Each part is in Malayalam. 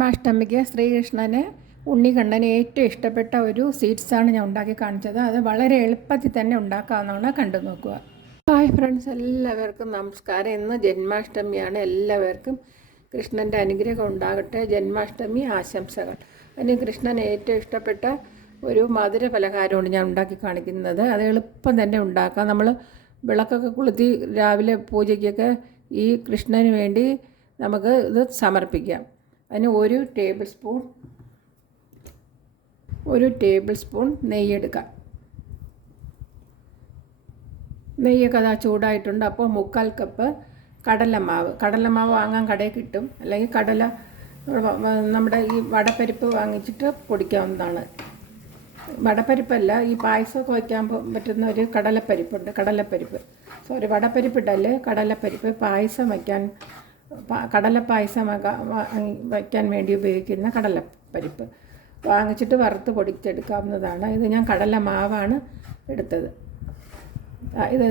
ജന്മാഷ്ടമിക്ക് ശ്രീകൃഷ്ണന് ഉണ്ണിക്കണ്ണന് ഏറ്റവും ഇഷ്ടപ്പെട്ട ഒരു സ്വീറ്റ്സാണ് ഞാൻ ഉണ്ടാക്കി കാണിച്ചത്. അത് വളരെ എളുപ്പത്തിൽ തന്നെ ഉണ്ടാക്കാവുന്നതാണ്. കണ്ടു നോക്കുക. ഹായ് ഫ്രണ്ട്സ്, എല്ലാവർക്കും നമസ്കാരം. ഇന്ന് ജന്മാഷ്ടമിയാണ്. എല്ലാവർക്കും കൃഷ്ണൻ്റെ അനുഗ്രഹം ഉണ്ടാകട്ടെ. ജന്മാഷ്ടമി ആശംസകൾ. അതിന് കൃഷ്ണന് ഏറ്റവും ഇഷ്ടപ്പെട്ട ഒരു മധുര പലഹാരമാണ് ഞാൻ ഉണ്ടാക്കി കാണിക്കുന്നത്. അത് എളുപ്പം തന്നെ ഉണ്ടാക്കാം. നമ്മൾ വിളക്കൊക്കെ കൊളുത്തി രാവിലെ പൂജയ്ക്കൊക്കെ ഈ കൃഷ്ണന് വേണ്ടി നമുക്ക് ഇത് സമർപ്പിക്കാം. അതിന് ഒരു ടേബിൾ സ്പൂൺ നെയ്യെടുക്കാം. നെയ്യൊക്കെ അതാ ചൂടായിട്ടുണ്ട്. അപ്പോൾ 3/4 കപ്പ് കടലമാവ് വാങ്ങാൻ കടയിൽ കിട്ടും. അല്ലെങ്കിൽ നമ്മുടെ ഈ വടപ്പരിപ്പ് വാങ്ങിച്ചിട്ട് പൊടിക്കാവുന്നതാണ്. വടപ്പരിപ്പല്ല, ഈ പായസമൊക്കെ വയ്ക്കാൻ പറ്റുന്ന ഒരു വടപ്പരിപ്പിട്ടല്ലേ കടലപ്പരിപ്പ്. പായസം വയ്ക്കാൻ കടലപ്പായസം വയ്ക്കാൻ വേണ്ടി ഉപയോഗിക്കുന്ന കടലപ്പരിപ്പ് വാങ്ങിച്ചിട്ട് വറുത്ത് പൊടിച്ചെടുക്കാവുന്നതാണ്. ഇത് ഞാൻ കടലമാവാണ് എടുത്തത്. ഇത്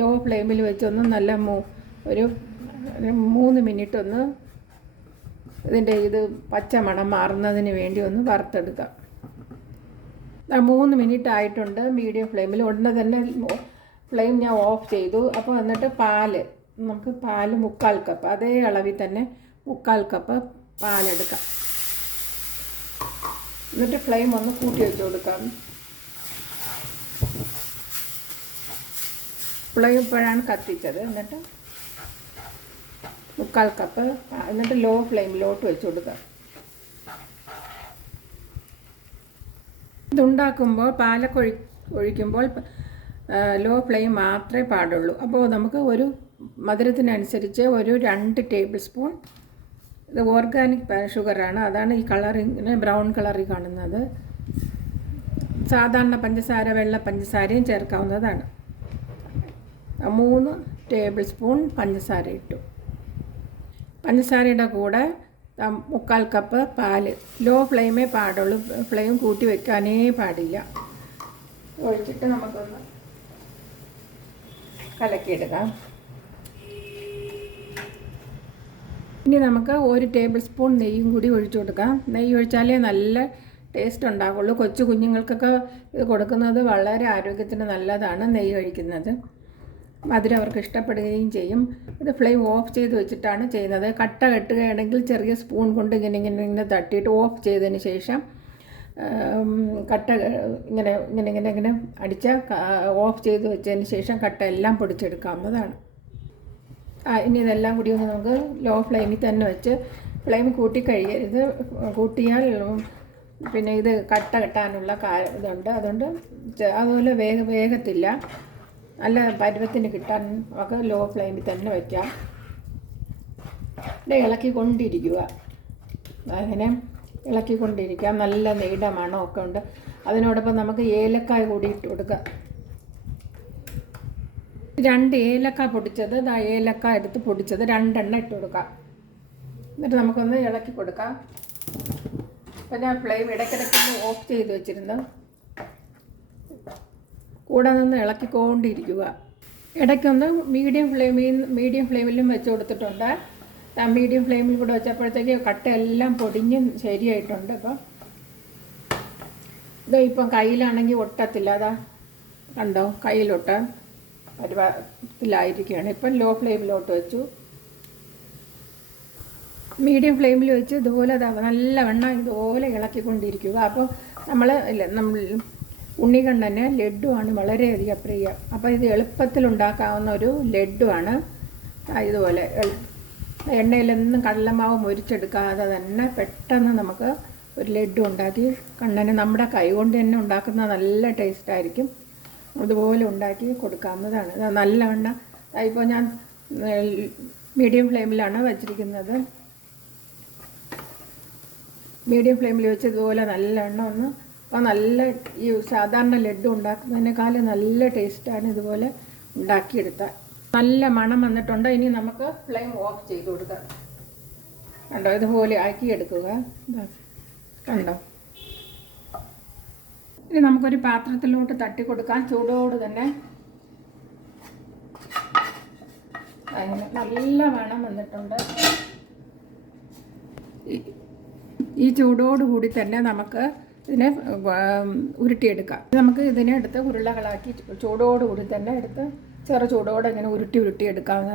ലോ ഫ്ലെയിമിൽ വെച്ചൊന്ന് നല്ല ഒരു 3 മിനിറ്റ് ഒന്ന് ഇതിൻ്റെ പച്ച മണം മാറുന്നതിന് വേണ്ടി ഒന്ന് വറുത്തെടുക്കാം. 3 മിനിറ്റ് ആയിട്ടുണ്ട്. മീഡിയം ഫ്ലെയിമിൽ ഉടനെ തന്നെ ഫ്ലെയിം ഞാൻ ഓഫ് ചെയ്തു. അപ്പോൾ എന്നിട്ട് നമുക്ക് പാല് 3/4 കപ്പ്, അതേ അളവിൽ തന്നെ 3/4 കപ്പ് പാലെടുക്കാം. എന്നിട്ട് ഫ്ലെയിം ഒന്ന് കൂട്ടി വെച്ച് കൊടുക്കാം. ഫ്ലെയിം ഇപ്പോഴാണ് കത്തിച്ചത്. എന്നിട്ട് 3/4 കപ്പ്, എന്നിട്ട് ലോ ഫ്ലെയിമിലോട്ട് വെച്ച് കൊടുക്കാം. ഇതുണ്ടാക്കുമ്പോൾ പാലൊക്കെ ഒഴിക്കുമ്പോൾ ലോ ഫ്ലെയിം മാത്രമേ പാടുള്ളൂ. അപ്പോൾ നമുക്ക് ഒരു മധുരത്തിനനുസരിച്ച് ഒരു 2 ടേബിൾ സ്പൂൺ, ഇത് ഓർഗാനിക് ഷുഗറാണ്, അതാണ് ഈ ഇങ്ങനെ ബ്രൗൺ കളറിൽ കാണുന്നത്. സാധാരണ പഞ്ചസാര, വെള്ള പഞ്ചസാരയും ചേർക്കാവുന്നതാണ്. 3 ടേബിൾ സ്പൂൺ പഞ്ചസാര ഇട്ടു. പഞ്ചസാരയുടെ കൂടെ 3/4 കപ്പ് പാല്. ലോ ഫ്ലെയിമേ പാടുള്ളൂ, ഫ്ലെയിം കൂട്ടി വെക്കാനേ പാടില്ല. ഒഴിച്ചിട്ട് നമുക്കൊന്ന് കലക്കിയെടുക്കാം. ഇനി നമുക്ക് 1 ടേബിൾ സ്പൂൺ നെയ്യും കൂടി ഒഴിച്ചു കൊടുക്കാം. നെയ്യ് ഒഴിച്ചാലേ നല്ല ടേസ്റ്റ് ഉണ്ടാകുള്ളൂ. കൊച്ചു കുഞ്ഞുങ്ങൾക്കൊക്കെ ഇത് കൊടുക്കുന്നത് വളരെ ആരോഗ്യത്തിന് നല്ലതാണ്. നെയ്യ് ഒഴിക്കുന്നത് മധുരം അവർക്ക് ഇഷ്ടപ്പെടുകയും ചെയ്യും. ഇത് ഫ്ലെയിം ഓഫ് ചെയ്ത് വെച്ചിട്ടാണ് ചെയ്യുന്നത്. കട്ട കെട്ടുകയാണെങ്കിൽ ചെറിയ സ്പൂൺ കൊണ്ട് ഇങ്ങനെ തട്ടിയിട്ട് ഓഫ് ചെയ്തതിന് ശേഷം ഇങ്ങനെ അടിച്ച ഓഫ് ചെയ്ത് വെച്ചതിന് ശേഷം കട്ട എല്ലാം പൊടിച്ചെടുക്കാവുന്നതാണ്. ഇനി ഇതെല്ലാം കൂടി ഒന്ന് നമുക്ക് ലോ ഫ്ലെയിമിൽ തന്നെ വെച്ച്, ഫ്ലെയിം കൂട്ടിക്കഴിയരുത്. കൂട്ടിയാൽ പിന്നെ ഇത് കട്ട കെട്ടാനുള്ള ഇതുണ്ട്. അതുപോലെ വേഗത്തില്ല. നല്ല പരുവത്തിന് കിട്ടാൻ നമുക്ക് ലോ ഫ്ലെയിമിൽ തന്നെ വയ്ക്കാം. ഇളക്കിക്കൊണ്ടിരിക്കുക. അങ്ങനെ ഇളക്കിക്കൊണ്ടിരിക്കാം. നല്ല നെയ്യുടെ മണമൊക്കെ ഉണ്ട്. അതിനോടൊപ്പം നമുക്ക് ഏലക്കായ കൂടി ഇട്ട് കൊടുക്കാം. 2 ഏലക്ക പൊടിച്ചത്, ഏലക്ക എടുത്ത് പൊടിച്ചത് 2 എണ്ണം ഇട്ട് കൊടുക്കാം. എന്നിട്ട് നമുക്കൊന്ന് ഇളക്കി കൊടുക്കാം. അപ്പം ഞാൻ ഫ്ലെയിം ഇടയ്ക്കിടയ്ക്ക് ഓഫ് ചെയ്ത് വെച്ചിരുന്നു. കൂടെ നിന്ന് ഇളക്കിക്കൊണ്ടിരിക്കുക. ഇടയ്ക്കൊന്ന് മീഡിയം ഫ്ലെയിമിലും വെച്ച് കൊടുത്തിട്ടുണ്ട്. മീഡിയം ഫ്ലെയിമിൽ കൂടെ വെച്ചപ്പോഴത്തേക്ക് കട്ടയെല്ലാം പൊടിഞ്ഞ് ശരിയായിട്ടുണ്ട്. ഇപ്പം കയ്യിലാണെങ്കിൽ ഒട്ടത്തില്ല. കണ്ടോ, കയ്യിലൊട്ടാൻ പരുവത്തിലായിരിക്കുകയാണ്. ഇപ്പം ലോ ഫ്ലെയിമിലോട്ട് വെച്ചു. മീഡിയം ഫ്ലെയിമിൽ വെച്ച് ഇതുപോലെ നല്ലവണ്ണം ഇതുപോലെ ഇളക്കിക്കൊണ്ടിരിക്കുക. അപ്പോൾ നമ്മൾ ഉണ്ണിക്കണ്ണന് ലഡ്ഡുവാണ് വളരെയധികം പ്രിയം. അപ്പോൾ ഇത് എളുപ്പത്തിൽ ഉണ്ടാക്കാവുന്ന ഒരു ലഡ്ഡുവാണ്. ഇതുപോലെ എണ്ണയിലൊന്നും കടലമാവ് മുരിച്ചെടുക്കാതെ തന്നെ പെട്ടെന്ന് നമുക്ക് ഒരു ലഡ്ഡു ഉണ്ടാക്കി കണ്ണന് നമ്മുടെ കൈ കൊണ്ട് തന്നെ ഉണ്ടാക്കുന്ന നല്ല ടേസ്റ്റായിരിക്കും. അതുപോലെ ഉണ്ടാക്കി കൊടുക്കാവുന്നതാണ്. നല്ലവണ്ണം ഇപ്പോൾ ഞാൻ മീഡിയം ഫ്ലെയിമിലാണ് വച്ചിരിക്കുന്നത്. മീഡിയം ഫ്ലെയിമിൽ വെച്ച് ഇതുപോലെ നല്ലവണ്ണം ഒന്ന്, അപ്പോൾ നല്ല ഈ സാധാരണ ലഡ്ഡു ഉണ്ടാക്കുന്നതിനേക്കാളും നല്ല ടേസ്റ്റാണ് ഇതുപോലെ ഉണ്ടാക്കിയെടുത്താൽ. നല്ല മണം വന്നിട്ടുണ്ട്. ഇനി നമുക്ക് ഫ്ലെയിം ഓഫ് ചെയ്ത് കൊടുക്കാം. കണ്ടോ, ഇതുപോലെ ആക്കിയെടുക്കുക. കണ്ടോ, ഇനി നമുക്കൊരു പാത്രത്തിലോട്ട് തട്ടി കൊടുക്കാം. ചൂടോട് തന്നെ അങ്ങനെ നല്ല മണം വന്നിട്ടുണ്ട്. ഈ ചൂടോടുകൂടി തന്നെ നമുക്ക് ഇതിനെ ഉരുട്ടിയെടുക്കാം. നമുക്ക് ഇതിനെ എടുത്ത് ഉരുളകളാക്കി ചൂടോടുകൂടി തന്നെ എടുത്ത് ചെറു ചൂടോടെ ഇങ്ങനെ ഉരുട്ടി എടുക്കാവുന്ന